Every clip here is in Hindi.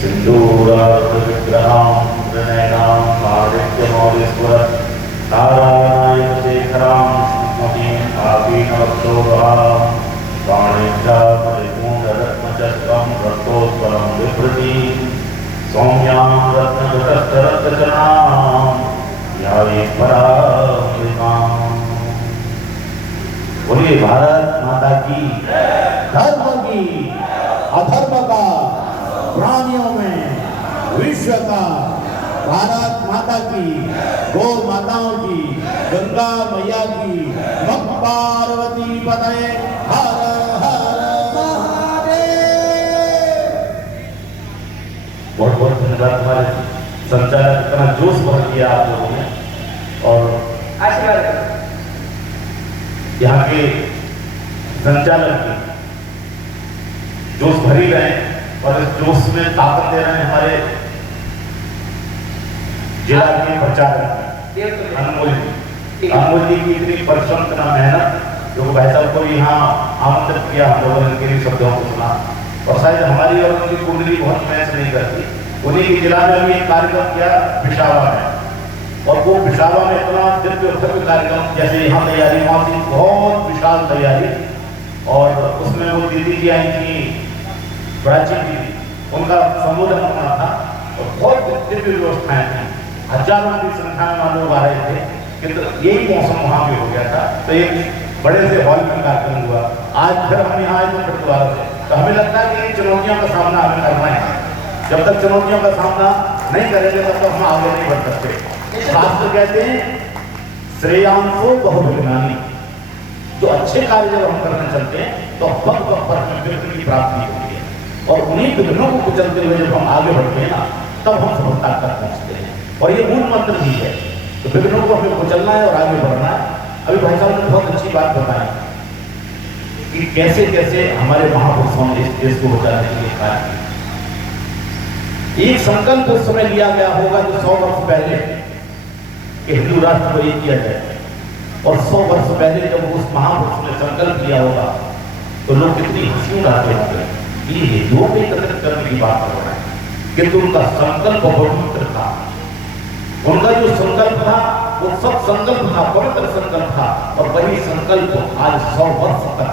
सिंदूरार्धविग्रहां प्रणयनां माणिक्यमौलिस्फुरत् नारायणशेखरां स्मृतिं आकीर्णवक्षोरुहां वाणिज्यापरिपूर्णरत्नचक्रं रक्तोत्पलं बिभ्रतीं सौम्यां रत्नजटस्थरत्नचनां ध्यायेत्परामृताम्। बोलिए भारत माता की। धर्म की, अधर्म का, प्राणियों में विश्व का, भारत माता की, गौ माताओं की, गंगा मैया की, नम पार्वती पतये हर हर महादेव। बहुत बहुत धन्यवाद। हमारे संचालक इतना जोश भर दिया आप लोगों ने और आशीर्वाद यहाँ के संचालक की जोश भरी रहे और इस जोश में ताकत दे रहे हैं हमारे जिला के प्रचारक अनमोल जी की इतनी परिश्रम करना मेहनत जो भाई साहब को यहाँ आमंत्रित किया, हम लोगों ने इनके शब्दों को सुना और शायद हमारी और उनकी कुंडली बहुत मैच नहीं करती। उन्हीं के जिला में भी एक कार्यक्रम किया पिशावा में और वो पिशावा में इतना दिव्य भव्य कार्यक्रम जैसे यहाँ तैयारी वहाँ की बहुत विशाल तैयारी और उसमें वो दीदी जी आई थी प्राचीन दीदी, उनका संबोधन होना था और बहुत दिव्य व्यवस्थाएं थी, हजारों की संख्या में लोग आ रहे थे किंतु यही मौसम वहाँ भी हो गया था तो एक बड़े से हॉल में कार्यक्रम हुआ। आज फिर हम यहाँ आए तो दोबारा से तो हमें लगता है कि चुनौतियों का सामना हमें करना है। जब तक चुनौतियों का सामना नहीं करेंगे तब तक हम आगे नहीं बढ़ सकते। शास्त्र कहते हैं श्रेयांसो बहुविघ्नानि, जो अच्छे कार्य जब हम करने चलते हैं तो वक्त पर विघ्न की प्राप्ति होती है और उन्हीं विघ्नों को कुचलते हुए जब हम आगे बढ़ते हैं ना तब हम सफलता तक पहुंचते हैं और ये मूल मंत्र भी है। तो विघ्नों को हमें कुचलना है और आगे बढ़ना है। अभी भाई साहब ने बहुत अच्छी बात बताई कि कैसे कैसे हमारे महापुरुषों ने इस देश को बचाने के लिए कार्य किया। एक संकल्प उस समय लिया गया होगा जो 100 वर्ष पहले कि हिंदू राष्ट्र को एक किया जाए और 100 वर्ष पहले जब उस महापुरुष ने संकल्प लिया होगा तो लोग कितनी हंसी उड़ाते होंगे कि हिंदुओं को एकत्रित करने की बात कर रहे हैं, किंतु उनका संकल्प पवित्र था। उनका जो संकल्प था वो सब संकल्प था, पवित्र संकल्प था और वही संकल्प आज 100 वर्ष तक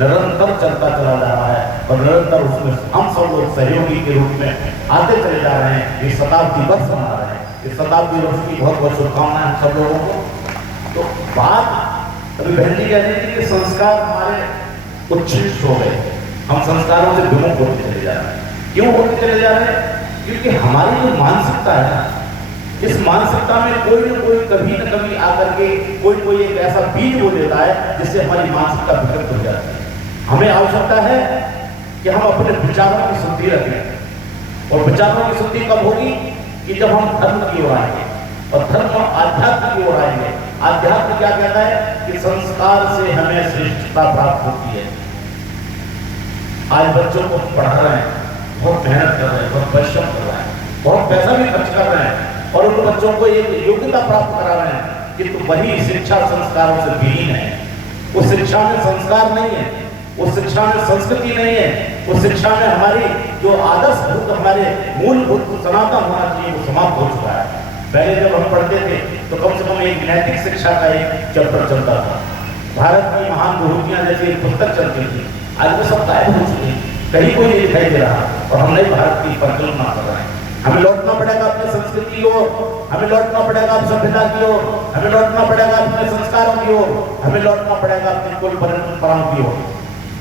निरंतर चलता चला जा रहा है और निरंतर उसमें हम सब लोग सहयोगी के रूप में आते चले जा रहे हैं। ये शताब्दी वर्ष मना रहे हैं, इस शताब्दी वर्ष की बहुत बहुत शुभकामनाएं हम सब लोगों को। तो बात अभी बहन जी कह रही थी कि संस्कार हमारे उच्छिष्ट हो गए, हम संस्कारों से विमुख होते चले जा रहे हैं। क्यों होते चले जा रहे हैं? क्योंकि हमारी जो मानसिकता है ना, इस मानसिकता में कोई न कोई कभी न कभी आकर के कोई एक ऐसा बीज वो देता है जिससे हमारी मानसिकता विकृत हो जाती है। हमें आवश्यकता है कि हम अपने विचारों की शुद्धि रखें और विचारों की शुद्धि कब होगी कि जब हम धर्म की ओर आएंगे और धर्म आध्यात्म की ओर आएंगे। आध्यात्म क्या कहता है कि संस्कार से हमें श्रेष्ठता प्राप्त होती है। आज बच्चों को पढ़ा रहे हैं, बहुत मेहनत कर रहे हैं, बहुत परिश्रम कर रहे हैं, बहुत पैसा भी खर्च कर रहे हैं और उन बच्चों को एक योग्यता प्राप्त करा रहे हैं, किंतु वही शिक्षा संस्कारों से विहीन है। उस शिक्षा में संस्कार नहीं है, उस शिक्षा में संस्कृति नहीं है, उस शिक्षा में हमारी जो आदर्श भूत हमारे मूलभूत सनातन होना चाहिए वो समाप्त हो चुका है। पहले जब हम पढ़ते थे तो कम से कम एक नैतिक शिक्षा का एक चैप्टर चलता था, भारत की महान विभूतियां जैसी एक पुस्तक चलती थी। आज वो सब गायब हो चुकी, कहीं कोई नहीं दिखाई दे रहा और हम नए भारत की परिकल्पना कर रहे हैं। हमें लौटना पड़ेगा अपनी संस्कृति की ओर, हमें लौटना पड़ेगा अपनी सभ्यता की ओर, हमें लौटना पड़ेगा अपने संस्कारों की ओर, हमें लौटना पड़ेगा अपनी कुल परंपराओं की ओर।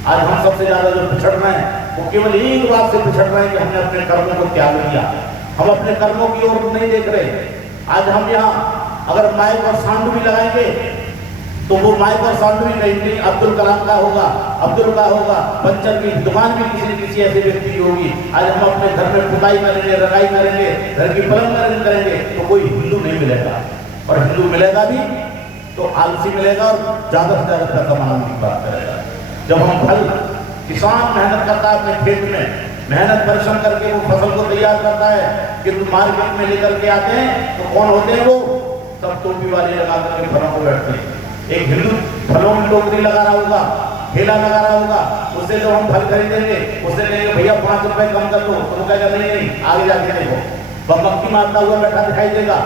आज हम सबसे ज्यादा जो पिछड़ रहे हैं वो केवल एक बात से पिछड़ रहे हैं कि हमने अपने कर्मों को त्याग दिया, हम अपने कर्मों की ओर नहीं देख रहे। आज हम यहाँ अगर माइक और साउंड भी लगाएंगे तो वो माइक और साउंड भी नहीं अब्दुल कलाम का होगा, अब्दुल का होगा, पंचर की दुकान भी किसी न किसी ऐसे व्यक्ति की होगी। आज हम अपने घर में खुदाई करेंगे, रंगाई करेंगे, घर की पलंग करेंगे तो कोई हिंदू नहीं मिलेगा और हिंदू मिलेगा भी तो आलसी मिलेगा और ज्यादा से ज्यादा पैसा कमाने की बात करेगा। जब हम फल किसान मेहनत करता है अपने खेत में, मेहनत परिश्रम करके वो फसल को तैयार करता है, किंतु मार्केट में लेकर के आते हैं तो कौन होते हैं वो सब टोपी वाले लगा करके फलों को बैठते हैं। एक हिंदू फलों में टोकरी लगा रहा होगा, ठेला लगा रहा होगा, उससे जब हम फल खरीदेंगे उससे कहेंगे भैया 5 रुपए कम कर दो, तो वो कहेगा नहीं नहीं आगे जाके देखो, वह मक्खी मारता हुआ बैठा दिखाई देगा,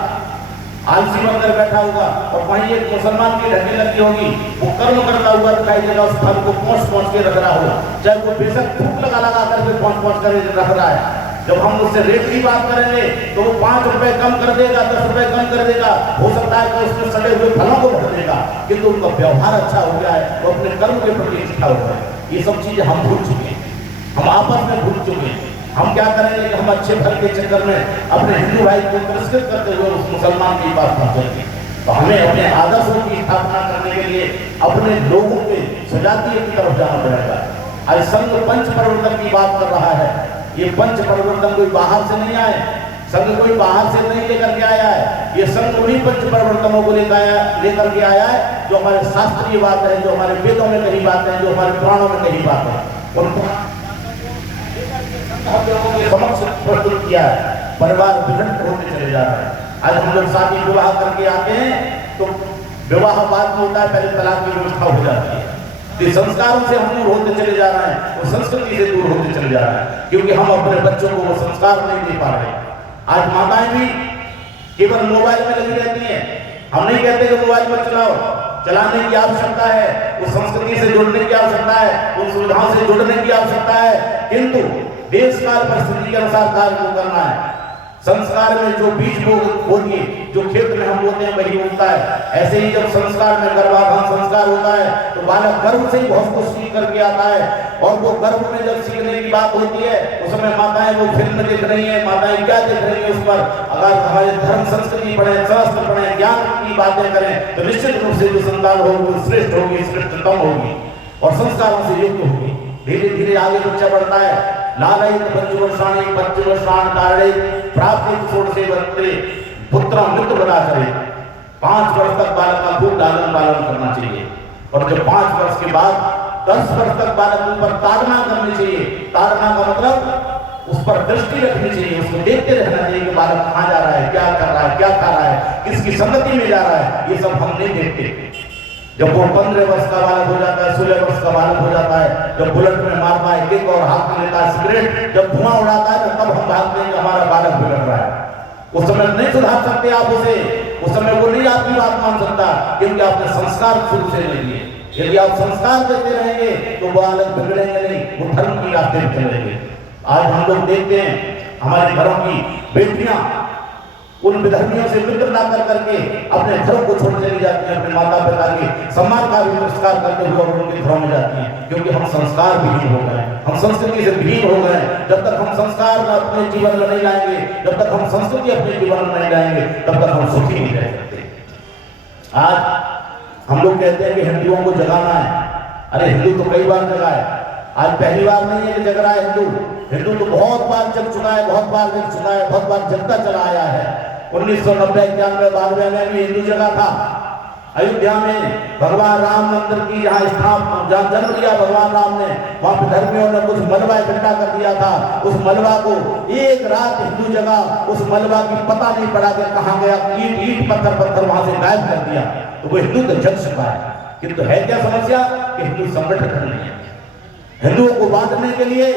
आलसी बनकर बैठा होगा, और वहीं एक मुसलमान की ढंडी लगी होगी, वो कर्म करता हुआ दिखाई देगा, उस फल को पहुंच के रख रहा हो, चाहे वो बेशक फूक लगा करके पहुंच कर रख रहा है। जब हम उससे रेट की बात करेंगे तो वो 5 रुपए कम कर देगा, 10 रुपए कम कर देगा, हो सकता है कि उसमें सड़े हुए फलों को भर देगा, किंतु उनका व्यवहार अच्छा हो गया है, वो अपने कर्म के प्रति निष्ठा हो गया है। ये सब चीजें हम भूल चुके हैं, हम आपस में भूल चुके हैं। हम क्या करेंगे कि हम अच्छे फल के चक्कर में अपने हिंदू भाई को तिरस्कृत करते हुए उस मुसलमान के पास पहुंचेंगे। तो हमें अपने आदर्शों की स्थापना करने के लिए अपने लोगों के सजातीय की तरफ जाना पड़ेगा। आज संघ पंच परिवर्तन की बात कर रहा है, ये पंच परिवर्तन कोई बाहर से नहीं आए, संघ कोई बाहर से नहीं लेकर के आया है, ये संघ उन्हीं पंच परिवर्तनों को लेकर के आया है जो हमारे शास्त्रीय बात है, जो हमारे वेदों में कही बात है, जो हमारे पुराणों में कही बात है, उनको हम लोगों के समक्ष प्रस्तुत किया है। परिवार विघटित होते चले जा रहे हैं। आज हम लोग शादी विवाह करके आते हैं तो विवाह बाद में होता है, पहले तलाक की व्यवस्था हो जाती है। तो संस्कारों से हम दूर होते चले जा रहे हैं, वो संस्कृति से दूर होते चले जा रहे हैं, क्योंकि हम अपने बच्चों को वो संस्कार नहीं दे पा रहे। आज माताएं भी केवल मोबाइल में लगी रहती हैं। हम नहीं कहते कि मोबाइल मत चलाओ, चलाने की आवश्यकता है, उस संस्कृति से जुड़ने की आवश्यकता है, उन सुविधाओं से जुड़ने की आवश्यकता है, किंतु देश काल परिस्थिति के अनुसार कार्य को करना है। संस्कार में जो बीज बोलिए, जो खेत में हम बोते हैं वही उगता है। ऐसे ही जब संस्कार में गर्भाधान संस्कार होता है तो बालक गर्भ से ही बहुत कुछ सीख करके आता है, और वो गर्भ में जब सीखने की बात होती है उस समय माताएं वो फिल्म देख रही हैं, माताएं क्या देख रही हैं उस पर, अगर हमारे धर्म संस्कृति पढ़े, शास्त्र पढ़े, ज्ञान की बातें करें तो निश्चित रूप से जो संतान होगी वो श्रेष्ठ होगी, श्रेष्ठतम होगी और संस्कारों से युक्त होगी। धीरे धीरे आगे बच्चा बढ़ता है। लालयित पंचवर्षाणि पंचवर्षाण कारणे प्राप्ति षोडशे वर्षे पुत्र मित्र बना करे। 5 वर्ष तक बालक का खूब लालन पालन करना चाहिए, और जब 5 वर्ष के बाद 10 वर्ष तक बालक के ऊपर ताड़ना करनी चाहिए। ताड़ना का मतलब उस पर दृष्टि रखनी चाहिए, उसको देखते रहना चाहिए कि बालक कहाँ जा रहा है, क्या कर रहा है, क्या खा रहा है, किसकी संगति में जा रहा है। ये सब हम नहीं देखते। जब वो 15 वर्ष का बालक हो जाता है, 16 वर्ष का बालक हो जाता है, जब बुलेट में मारता है किक और हाथ में लेता है सिगरेट, जब धुआं उड़ाता है तब हम भागते हैं कि हमारा बालक बिगड़ रहा है। उस समय नहीं सुधार सकते आप उसे, उस समय वो नहीं आपकी बात मान सकता, क्योंकि आपने संस्कार शुरू से नहीं दिए। यदि आप संस्कार देते रहेंगे तो बालक बिगड़ेंगे नहीं, वो धर्म की रास्ते में चलेंगे। आज हम लोग देखते हैं हमारे घरों की बेटियां उन विधर्मियों से मित्रता कर करके अपने घरों को छोड़ चली जाती हैं, अपने माता पिता के सम्मान का भी तिरस्कार करते हुए उनके घरों में जाती हैं, क्योंकि हम संस्कार विहीन हो गए, हम संस्कृति से विहीन हो गए। जब तक हम संस्कार अपने जीवन में नहीं लाएंगे, जब तक हम संस्कृति अपने जीवन में नहीं लाएंगे, तब तक हम सुखी नहीं रह सकते। आज हम लोग कहते हैं कि हिंदुओं को जगाना है। अरे हिंदू तो कई बार जगा है, आज पहली बार नहीं है कि जग रहा है हिंदू। हिंदू तो बहुत बार जग चुका है, बहुत बार जग चुका है, बहुत बार जगता चला आया है। 1990, 91, 92 में भी हिंदू जगह था। अयोध्या में भगवान राम मंदिर की जहाँ जन्म लिया भगवान राम ने, वहां पे धर्मियों ने कुछ मलबा इकट्ठा कर दिया था। उस मलबा को एक रात हिंदू जगह, उस मलबा की पता नहीं पड़ा कि कहाँ गया, ईट पत्थर वहां से गायब कर दिया। तो वो हिंदू तो जग चुका है, किंतु है क्या समस्या कि हिंदू संगठन नहीं है। हिंदुओं को बांटने के लिए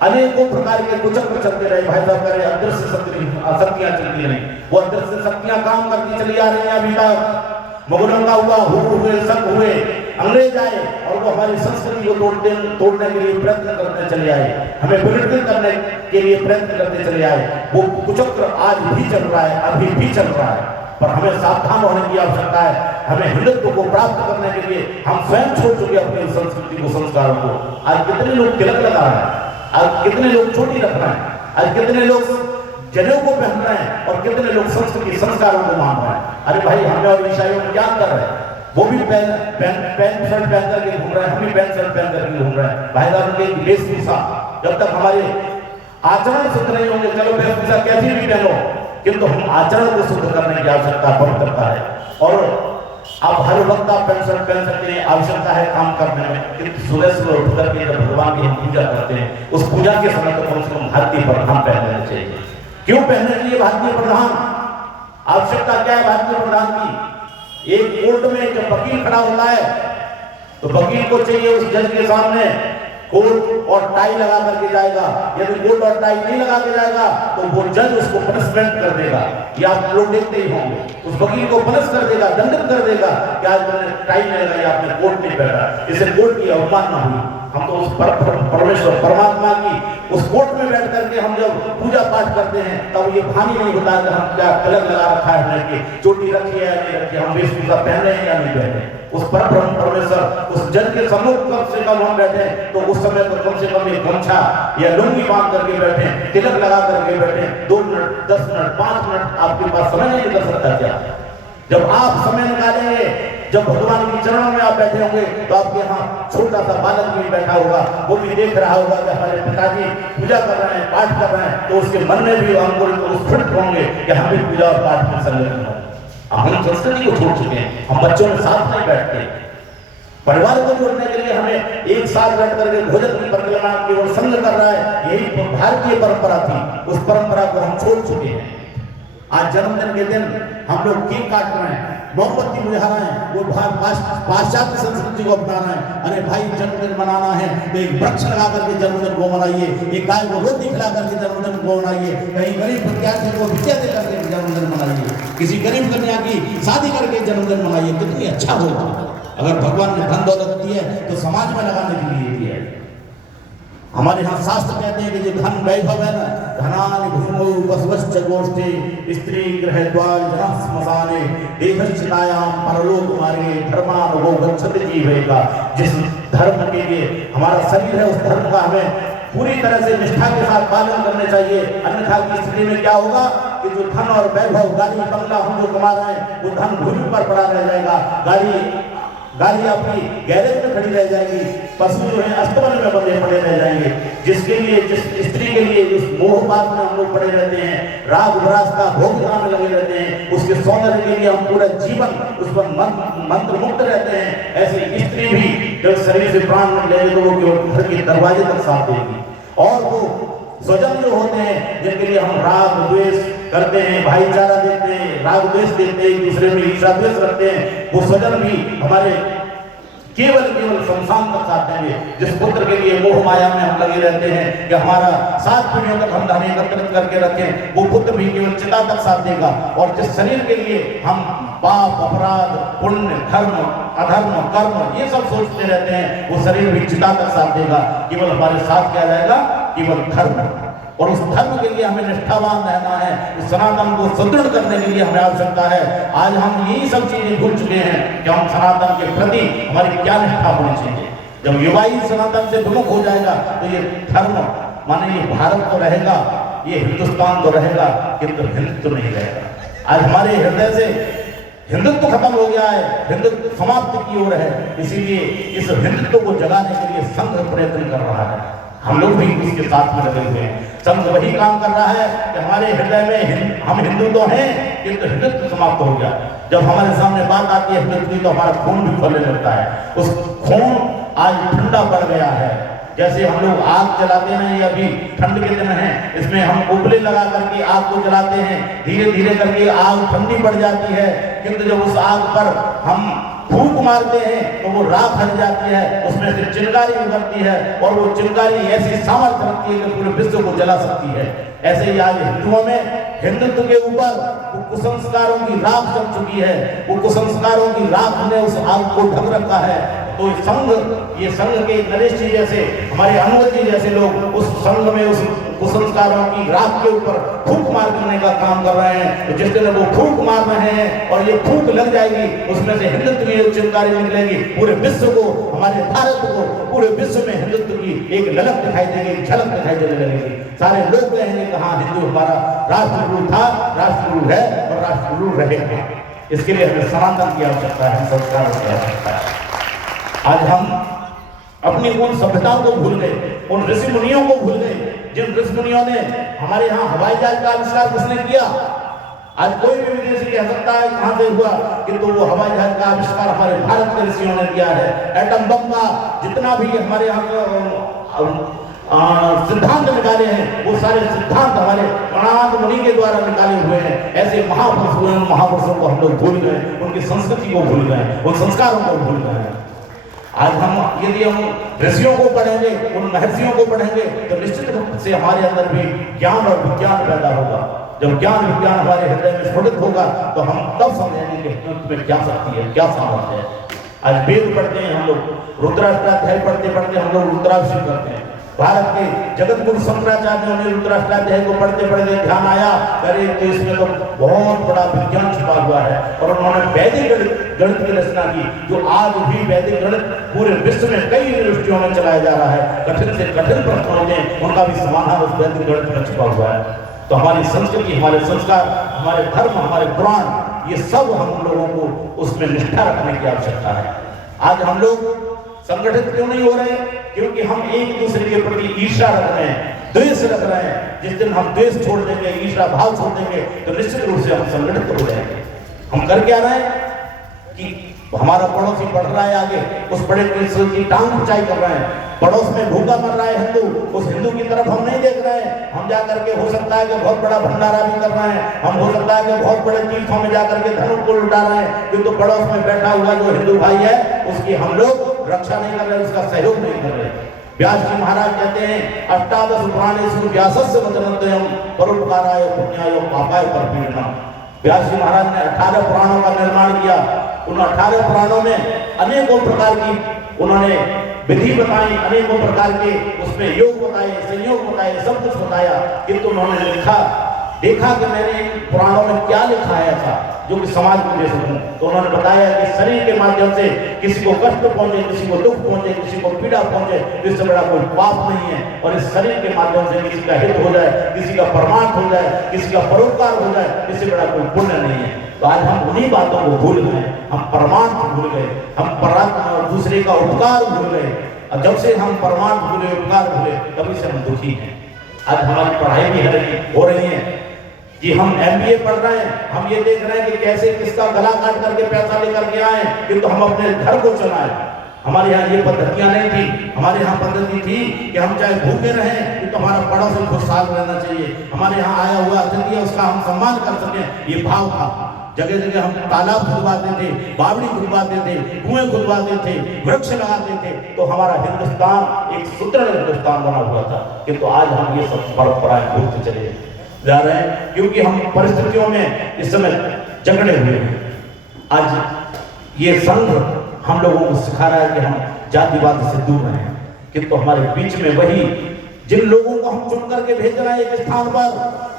अनेकों प्रकार के कुचक्र चलते रहे। भाई साहब कह रहे अदृश्य शक्तियां चलती रही, वो अदृश्य शक्तियां काम करती चली आ रही हैं। अभी तक मुगलों का हुए, सब हुए, अंग्रेज आए और वो हमारी संस्कृति को तोड़ने के लिए प्रयत्न करते चले आए, हमें विघटित करने के लिए प्रयत्न करते चले आए। वो कुचक्र आज भी चल रहा है, अभी भी चल रहा है, पर हमें सावधान होने की आवश्यकता है। हमें हिंदुत्व को प्राप्त करने के लिए हम स्वयं छोड़ चुके अपनी संस्कृति को, संस्कारों को। आज कितने लोग तिलक लगा रहे हैं, आज कितने लोग चोटी रख रहे हैं, आज कितने लोग जनेऊ को पहन रहे हैं और कितने लोग संस्कृति संस्कारों को मान रहे हैं। अरे भाई हमें और ईसाइयों में क्या कर रहे हैं, वो भी पैंट शर्ट पहन करके घूम रहे हैं, हम भी पैंट शर्ट पहन करके घूम रहे हैं। भाई साहब उनके वेशभूषा, जब तक हमारे आचरण शुद्ध नहीं होंगे, चलो वेशभूषा कैसी भी पहनो, किंतु हम आचरण को शुद्ध करने की आवश्यकता पवित्रता है। और अब हर वक्त आप पैंट शर्ट पहन सकते हैं, आवश्यकता है काम करने में, किंतु सुबह सुबह उठ करके जब भगवान की हम पूजा करते हैं, उस पूजा के समय तो कम से कम भारतीय प्रधान पहनना चाहिए। क्यों पहनना चाहिए भारतीय प्रधान? आवश्यकता क्या है भारतीय प्रधान की? एक कोर्ट में जब वकील खड़ा होता है तो वकील को चाहिए उस जज के सामने कोट और टाई लगा करके जाएगा। यदि कोट और टाई नहीं लगा के जाएगा तो वो जज उसको पनिशमेंट कर देगा। ये आप लोग देखते ही होंगे, उस वकील को पनिश कर देगा, दंडित कर देगा कि आज तुमने टाई नहीं लगाई, आपने कोट नहीं पहना, इसे कोर्ट की अवमानना हुई। हम तो उस परमेश्वर परमात्मा की उस कोर्ट में बैठ करके हम जब पूजा पाठ करते हैं तब ये भानी नहीं होता कि हम क्या कलर लगा रखा है, चोटी रखी है या नहीं रखी, हम वेशभूषा पहन रहे हैं या नहीं पहन रहे। उस परब्रह्म परमेश्वर उस जज के सम्मुख कम से कम हम बैठे तो उस समय तो कम से कम एक गमछा या लुंगी बांध करके बैठे, तिलक लगा करके बैठे। 2 मिनट 10 मिनट 5 मिनट आपके पास समय नहीं निकल सकता क्या? जब आप समय निकालेंगे, जब भगवान के चरणों में आप बैठे होंगे तो आपके यहाँ छोटा सा बालक भी बैठा होगा, वो भी देख रहा होगा कि हमारे पिताजी पूजा कर रहे हैं, पाठ कर रहे हैं, तो उसके मन में भी अंकुर स्फुट होंगे कि हम भी पूजा और पाठ में संलग्न हों। हम संस्कृति को छोड़ चुके हैं, हम बच्चों के साथ नहीं बैठते। परिवार को जोड़ने के लिए हमें एक साथ बैठ करके भोजन की परिक्रमा केवल संग कर रहा है, यही भारतीय परंपरा थी, उस परंपरा को हम छोड़ चुके हैं। आज जन्मदिन के दिन हम लोग केक काट रहे हैं, मोमबत्ती बुझा रहे हैं, वो पाश्चात्य संस्कृति को अपना रहे हैं। अरे भाई जन्मदिन मनाना है तो एक वृक्ष लगा करके जन्मदिन को मनाइए, एक गाय को रोटी खिला करके जन्मदिन को मनाइए, कहीं गरीब विद्यार्थी को विद्या दे करके जन्मदिन मनाइए, किसी गरीब कन्या की शादी करके जन्मदिन मनाइए। कितनी अच्छा होगा। अगर भगवान ने धन दौलत दी है तो समाज में लगाने के लिए दिया है। हमारे यहाँ शास्त्र कहते हैं कि जो धन वैभव है ना, धनानि भूमौ वसवश्च गोष्ठे स्त्री गृह द्वार जनः श्मशाने देहश्चितायाम परलोक मार्गे धर्मानुभव गच्छति जीवेगा। जिस धर्म के लिए हमारा शरीर है उस धर्म का हमें पूरी तरह से निष्ठा के साथ पालन करने चाहिए। अन्यथा की स्थिति में क्या होगा कि जो धन और वैभव गाड़ी बंगला हम जो कमा रहे हैं वो धन भूमि पर पड़ा रह जाएगा, गाड़ी आपकी गैरेज में खड़ी रह जाएगी, पशु जो है अस्तबल में बंधे पड़े रह जाएंगे। जिसके लिए जिस स्त्री के लिए उस मोहपात में हम लोग पड़े रहते हैं, राग विलास का भोगता में लगे रहते हैं, उसके सौंदर्य के लिए हम पूरा जीवन उस पर मंत्र मुक्त रहते हैं। ऐसी स्त्री भी जब शरीर से प्राण ले तो वो केवल घर के दरवाजे तक साथ देगी। और वो स्वजन जो होते हैं जिनके लिए हम राग द्वेष करते हैं, भाईचारा देते हैं, राग द्वेष देते हैं, एक दूसरे में ईर्ष्या द्वेष रखते हैं, वो स्वजन भी हमारे केवल शमशान तक साथ देंगे। जिस पुत्र के लिए मोह माया में हम लगे रहते हैं कि हमारा 7 पीढ़ियों तक हम धन एकत्रित करके रखें, वो पुत्र भी केवल चिता तक साथ देगा। और जिस शरीर के लिए हम पाप अपराध पुण्य धर्म अधर्म कर्म ये सब सोचते रहते हैं, वो शरीर भी चिता तक साथ देगा। केवल हमारे साथ क्या जाएगा? केवल धर्म। और उस धर्म के लिए हमें निष्ठावान रहना है, उस सनातन को सुदृढ़ करने के लिए हमें आवश्यकता है। आज हम यही सब चीजें भूल चुके हैं कि हम सनातन के प्रति हमारी क्या निष्ठा होनी चाहिए। जब युवा ही सनातन से विमुख हो जाएगा तो ये धर्म माने ये भारत तो रहेगा, ये हिंदुस्तान तो रहेगा, किंतु हिंदुत्व नहीं रहेगा। आज हमारे हृदय से हिंदुत्व खत्म हो गया है, हिंदुत्व समाप्ति की ओर है। इसीलिए इस हिंदुत्व को जगाने के लिए संघ प्रयत्न कर रहा है, हम लोग भी इसके साथ में लगे हुए हैं। संघ वही काम कर रहा है कि हमारे हृदय में हम हिंदू तो हैं किंतु हिंदुत्व समाप्त हो गया। जब हमारे सामने बात आती है हिंदुत्व की तो हमारा खून भी खोलने लगता है। उस खून आज ठंडा पड़ गया है। जैसे हम लोग आग जलाते हैं, ये अभी ठंड के दिन है, इसमें हम उपले लगा करके आग को जलाते हैं, धीरे धीरे करके आग ठंडी पड़ जाती है। किंतु जब उस आग पर हम फूंक मारते हैं तो वो राख हट जाती है, उसमें से चिंगारी उभरती है और वो चिंगारी ऐसी सामर्थ्य रखती है कि पूरे विश्व को जला सकती है। ऐसे ही आज हिंदुओं में हिंदुत्व के ऊपर वो कुसंस्कारों की राख जम चुकी है, वो कुसंस्कारों की राख ने उस आग को ढक रखा है। तो ये संघ के नरेश जी जैसे हमारे अनुज जी जैसे लोग उस संघ में उस कुसंस्कारों की राख के ऊपर फूंक मार करने का काम कर रहे हैं। तो जिस दिन वो फूंक मार रहे हैं और ये फूंक लग जाएगी, उसमें से हिंदुत्व की चिंगारी निकलेगी, पूरे विश्व को, हमारे भारत को, पूरे विश्व में हिंदुत्व की एक ललक दिखाई देगी, झलक दिखाई देने लगेगी। सारे लोग कहेंगे कि हाँ हिंदू हमारा राष्ट्रगुरु था, राष्ट्रगुरु है और राष्ट्रगुरु रहेगा। इसके लिए हमें सनातन की आवश्यकता है, संस्कारों की आवश्यकता है। आज हम अपनी उन सभ्यताओं को भूल गए, उन ऋषि मुनियों को भूल गए, जिन ऋषि मुनियों ने हमारे यहाँ हवाई जहाज का आविष्कार किसने किया? आज कोई भी विदेशी कह सकता है कहां से हुआ, किंतु वो हवाई जहाज का आविष्कार हमारे भारत के ऋषियों ने किया है। एटम बम का जितना भी हमारे यहाँ सिद्धांत निकाले हैं, वो सारे सिद्धांत हमारे प्रणव मुनि के द्वारा निकाले हुए हैं। ऐसे महापुरुषों को हम लोग भूल गए, उनकी संस्कृति को भूल गए, उन संस्कारों को भूल गए। आज हम यदि हम ऋषियों को पढ़ेंगे, उन महर्षियों को पढ़ेंगे, तो निश्चित रूप से हमारे अंदर भी ज्ञान और विज्ञान पैदा होगा। जब ज्ञान विज्ञान हमारे हृदय में स्फुटित होगा तो हम तब समझेंगे कि तुम्हें क्या शक्ति है, क्या सामर्थ्य है। आज वेद पढ़ते हैं हम लोग, रुद्राष्टाध्याय पढ़ते पढ़ते हम लोग रुद्राभिषेक करते हैं। भारत के जगत गुरु शंकराचार्यों ने रुद्राष्टाध्याय को पढ़ते पढ़ते ध्यान आया, अरे तो इसमें तो बहुत बड़ा विज्ञान छुपा हुआ है, और उन्होंने वैदिक गणित की रचना की, जो आज भी वैदिक गणित पूरे विश्व में कई यूनिवर्सिटियों में चलाया जा रहा है। कठिन से कठिन प्रश्न होते हैं, उनका भी समाधान उस वैदिक गणित में छुपा हुआ है। तो हमारी संस्कृति, हमारे संस्कार, हमारे धर्म, हमारे पुराण, ये सब हम लोगों को उसमें निष्ठा रखने की आवश्यकता है। आज हम लोग संगठित क्यों नहीं हो रहे? क्योंकि हम एक दूसरे के प्रति ईर्ष्या रख रहे हैं, द्वेष रख रहे हैं। जिस दिन हम द्वेष छोड़ देंगे, ईर्ष्या भाव छोड़ देंगे, तो निश्चित रूप से हम संगठित हो जाएंगे। हम कर क्या रहे हैं कि हमारा पड़ोसी बढ़ रहा है आगे, उस बड़े की टांग ऊंचाई कर रहे हैं। पड़ोस में भूखा मर रहा है हिंदू, उस हिंदू की तरफ हम नहीं देख रहे हैं। हम जाकर के हो सकता है कि बहुत बड़ा भंडारा भी कर रहे हैं, हम हो सकता है कि बहुत बड़े तीर्थों में जाकर के धन को लुटा रहे हैं, किंतु पड़ोस में बैठा हुआ जो हिंदू भाई है उसकी हम लोग रक्षा नहीं कर रहे, उसका सहयोग नहीं कर रहे। व्यास जी महाराज कहते हैं, अष्टादश पुराणेषु व्यासस्य वचनद्वयम् परोपकाराय पुण्याय पापाय परपीडनम्। व्यास जी महाराज ने 18 पुराणों का निर्माण किया। उन 18 पुराणों में अनेकों प्रकार की उन्होंने विधि बताई, अनेकों प्रकार के उसमें योग बताए, संयोग बताए, सब कुछ बताया। किंतु उन्होंने देखा कि मैंने इन पुराणों में क्या लिखा है ऐसा जो कि समाज को दे सकूं। तो उन्होंने बताया कि शरीर के माध्यम से किसी को कष्ट पहुंचे, किसी को दुख पहुंचे, किसी को पीड़ा पहुंचे, इससे बड़ा कोई पाप नहीं है। और इस शरीर के माध्यम से किसी का हित हो जाए, किसी का परमार्थ हो जाए, किसी का परोपकार हो जाए, इससे बड़ा कोई पुण्य नहीं है। तो आज हम उन्हीं बातों को भूल गए, हम परमार्थ भूल गए, हम दूसरे का उपकार भूल गए। और जब से हम परमार्थ भूले, उपकार भूले, तभी से हम दुखी हैं। आज हमारी पढ़ाई भी हो रही है कि हम MBA पढ़ रहे हैं, हम ये देख रहे हैं कि कैसे किसका गला काट करके पैसा लेकर के आए, किंतु हम अपने घर को चलाएं। हमारे यहाँ ये पद्धतियां नहीं थी। हमारे यहाँ पद्धति थी कि हम चाहे भूखे रहें किंतु हमारा पड़ोसी खुशहाल रहना चाहिए, हमारे यहाँ आया हुआ अतिथि है उसका हम सम्मान कर सकें, ये भाव था। जगह जगह हम तालाब खुदवाते थे, बावड़ी खुदवाते थे, कुएं खुदवाते थे, वृक्ष लगाते थे, तो हमारा हिंदुस्तान एक सुदृढ़ हिंदुस्तान बना हुआ था। किंतु आज हम ये सब परंपराएं भूलते चले जा रहे हैं, क्योंकि हम परिस्थितियों में इस समय जकड़े हुए हैं। आज ये संघ हम लोगों को सिखा रहा है कि हम जातिवाद से दूर रहें, किंतु हमारे बीच में वही जिन लोगों को हम चुन करके भेज रहे हैं एक स्थान पर,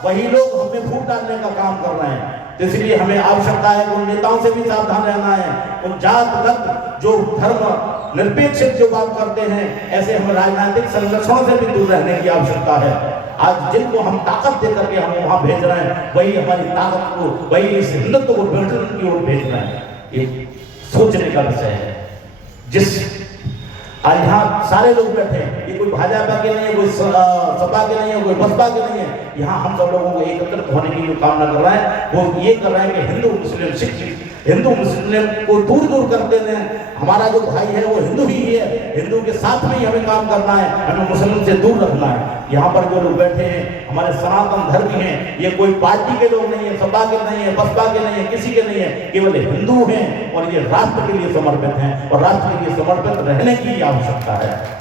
वही लोग हमें फूट डालने का काम कर रहे हैं। तो इसलिए हमें आवश्यकता है कि उन नेताओं से भी सावधान रहना है। उन जातगत जो धर्म निरपेक्ष जो बात करते हैं, ऐसे हम राजनीतिक संरक्षणों से भी दूर रहने की आवश्यकता है। आज जिनको हम ताकत देकर के हम वहां भेज रहे हैं, वही हमारी ताकत को, वही इस हिंदुत्व को बेहतर की ओर भेज रहे हैं। ये सोचने का विषय है। जिस आज यहाँ सारे लोग बैठे हैं, ये कोई भाजपा के नहीं है, कोई सपा के नहीं है, कोई बसपा के नहीं है। यहाँ हम सब लोगों को एकत्रित होने की जो कामना कर रहे हैं वो ये कर रहे हैं कि हिंदू मुस्लिम सिख, हिंदू मुस्लिम को दूर दूर करते हैं। हमारा जो भाई है वो हिंदू ही है, हिंदू के साथ में ही हमें काम करना है, हमें मुस्लिम से दूर रखना है। यहाँ पर जो लोग बैठे हैं हमारे सनातन धर्मी हैं, ये कोई पार्टी के लोग नहीं है, सपा के नहीं है, बसपा के नहीं है, किसी के नहीं है, केवल हिंदू हैं और ये राष्ट्र के लिए समर्पित हैं और राष्ट्र के लिए समर्पित रहने की आवश्यकता है।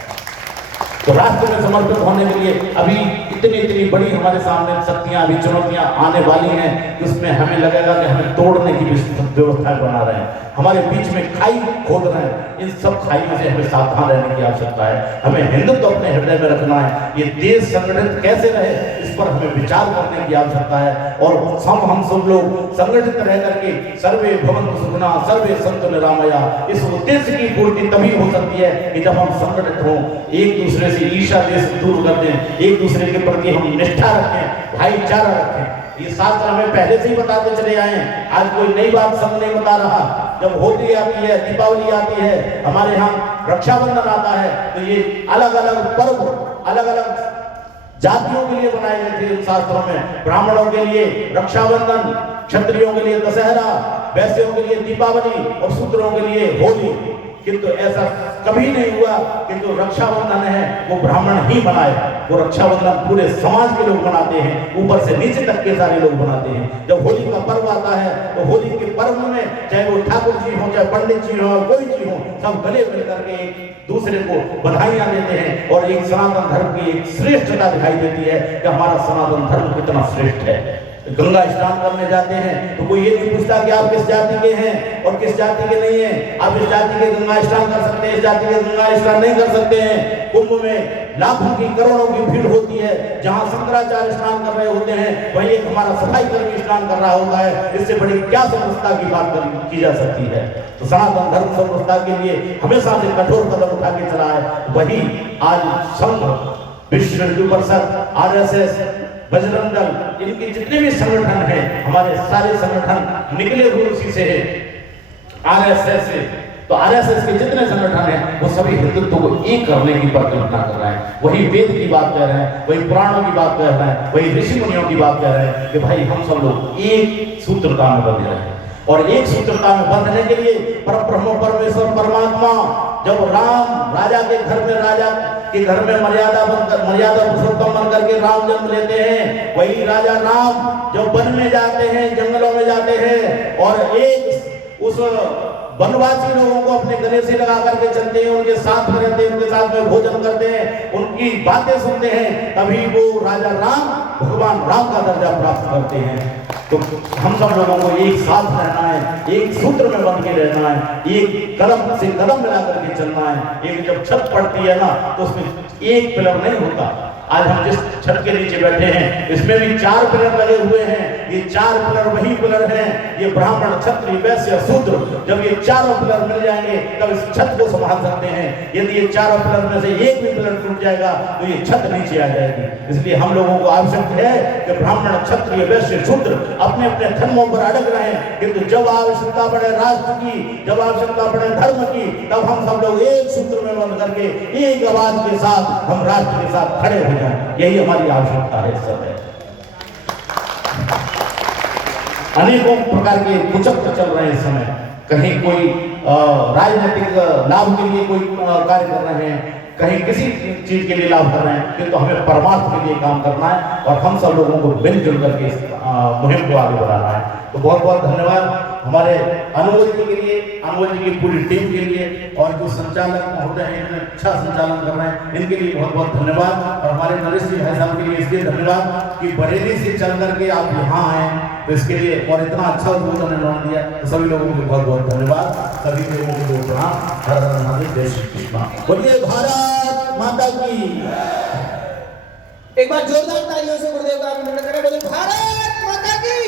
तो राष्ट्र में समर्पित होने के लिए अभी इतनी बड़ी हमारे सामने शक्तियां, अभी चुनौतियां आने वाली हैं कि उसमें हमें लगेगा कि हमें तोड़ने की व्यवस्था बना रहे हैं, हमारे बीच में खाई खोद रहे हैं। इन सब खाइयों से हमें सावधान रहने की आवश्यकता है। हमें हिंदुत्व अपने हृदय में रखना है। ये देश संगठित कैसे रहे इस पर हमें विचार करने की आवश्यकता है। और हम सब लोग संगठित रह करके सर्वे भवन्तु सुखिनः सर्वे सन्तु निरामया, इस उद्देश्य की पूर्ति तभी हो सकती है कि जब हम संगठित हों, एक दूसरे से ईर्ष्या देश दूर कर दें, एक दूसरे के प्रति हम निष्ठा रखें, भाईचारा रखें। ये शास्त्र हमें पहले से ही बताते चले आए हैं, आज कोई नई बात संघ नहीं बता रहा। जब होली आती है, दीपावली आती है, हमारे यहाँ रक्षाबंधन आता है, तो ये अलग अलग पर्व अलग अलग जातियों के लिए बनाए गए थे शास्त्रों में। ब्राह्मणों के लिए रक्षाबंधन, क्षत्रियों के लिए दशहरा, वैश्यों के लिए दीपावली और शूद्रों के लिए होली। किंतु ऐसा कभी नहीं हुआ कि जो रक्षाबंधन है वो ब्राह्मण ही बनाए। वो रक्षाबंधन पूरे समाज के लोग बनाते हैं, ऊपर से नीचे तक के सारे लोग बनाते हैं। जब होली का पर्व आता है तो होली के पर्व में चाहे वो ठाकुर जी हो, चाहे पंडित जी हो, कोई जी हो, सब गले मिलकर के एक दूसरे को बधाइयां देते हैं और एक सनातन धर्म की एक श्रेष्ठता दिखाई देती है कि हमारा सनातन धर्म कितना श्रेष्ठ है। गंगा स्नान करने जाते हैं तो कोई ये नहीं पूछता कि आप किस जाति के हैं और किस जाति के नहीं हैं। आप इस जाति के गंगा स्नान कर सकते हैं, इस जाति के गंगा स्नान नहीं कर सकते हैं। कुंभ में लाखों की करोड़ों की भीड़ होती है, जहां शंकराचार्य स्नान कर रहे होते हैं वहीं एक हमारा सफाई कर्मी स्नान कर रहा होता है। इससे बड़ी क्या समझता की बात की जा सकती है। तो सनातन धर्म समझता के लिए हमेशा से कठोर कदम उठा के चला है। वही आज संघ, विश्व हिंदू परिषद, RSS, बजरंग दल, इनके जितने भी संगठन हैं, हमारे सारे संगठन निकले हुए उसी से है, RSS से। तो RSS के जितने संगठन हैं वो सभी हिंदुत्व को एक करने की परिकल्पना कर रहे हैं। वही वेद की बात कह रहे हैं, वही पुराणों की बात कह रहे हैं, वही ऋषि मुनियों की बात कह रहे हैं कि भाई हम सब लोग एक सूत्रता में बंधे रहे। और एक सूत्रता में बंधने के लिए परब्रह्म परमेश्वर परमात्मा जब राम राजा के घर में, राजा के घर में मर्यादा पुरुषोत्तम बन करके राम जन्म लेते हैं, वही राजा राम जब वन में जाते हैं, जंगलों में जाते हैं और एक उस वनवासी लोगों को अपने गले से लगा करके चलते हैं, उनके साथ में रहते हैं, उनके साथ में भोजन करते हैं, उनकी बातें सुनते हैं, तभी वो राजा राम भगवान राम का दर्जा प्राप्त करते हैं। तो हम सब लोगों को एक साथ रहना है, एक सूत्र में बन के रहना है, एक कदम से कदम मिला करके चलना है। एक जब छत पड़ती है ना तो उसमें एक पिलर नहीं होता। आज हम जिस छत के नीचे बैठे हैं इसमें भी 4 पिलर लगे हुए हैं। ये 4 पिलर वही पिलर हैं, ये ब्राह्मण, क्षत्रिय, वैश्य, शूद्र। जब ये चारों पिलर मिल जाएंगे तब इस छत को संभाल सकते हैं। यदि ये चारों पिलर में से एक भी पिलर टूट जाएगा तो ये छत नीचे आ जाएगी। इसलिए हम लोगों को आवश्यक है कि ब्राह्मण, क्षत्रिय, वैश्य, शूद्र अपने अपने धर्मों पर अड़ग रहे। किंतु जब आवश्यकता पड़े राष्ट्र की, जब आवश्यकता पड़े धर्म की, तब हम सब लोग एक सूत्र में बंध करके एक आवाज के साथ हम राष्ट्र के साथ खड़े हो जाएं। यही हमारी आवश्यकता है। इस समय अनेकों प्रकार के कुचक्र चल रहे हैं। इस समय कहीं कोई राजनीतिक लाभ के लिए कोई कार्य कर रहे हैं, कहीं किसी चीज के लिए लाभ कर रहे हैं, किंतु हमें परमार्थ के लिए काम करना है और हम सब लोगों को मिलजुल करके इस मुहिम को आगे बढ़ाना है। तो बहुत बहुत धन्यवाद हमारे अनमोल जी के लिए, अनमोल जी की पूरी टीम के लिए और जो संचालक महोदय हैं, इन्होंने अच्छा संचालन कर रहे हैं, इनके लिए बहुत बहुत धन्यवाद। और हमारे नरेश जी भाई साहब के लिए इसलिए धन्यवाद कि बरेली से चल करके आप यहाँ आए, तो इसके लिए और इतना अच्छा उद्बोधन इन्होंने दिया, तो सभी लोगों को बहुत बहुत धन्यवाद। सभी लोगों को प्रणाम। हर हर महादेव, जय श्री कृष्ण। बोलिए भारत माता की। एक बार जोरदार तालियों से गुरुदेव का अभिनंदन करें। बोलिए भारत माता की।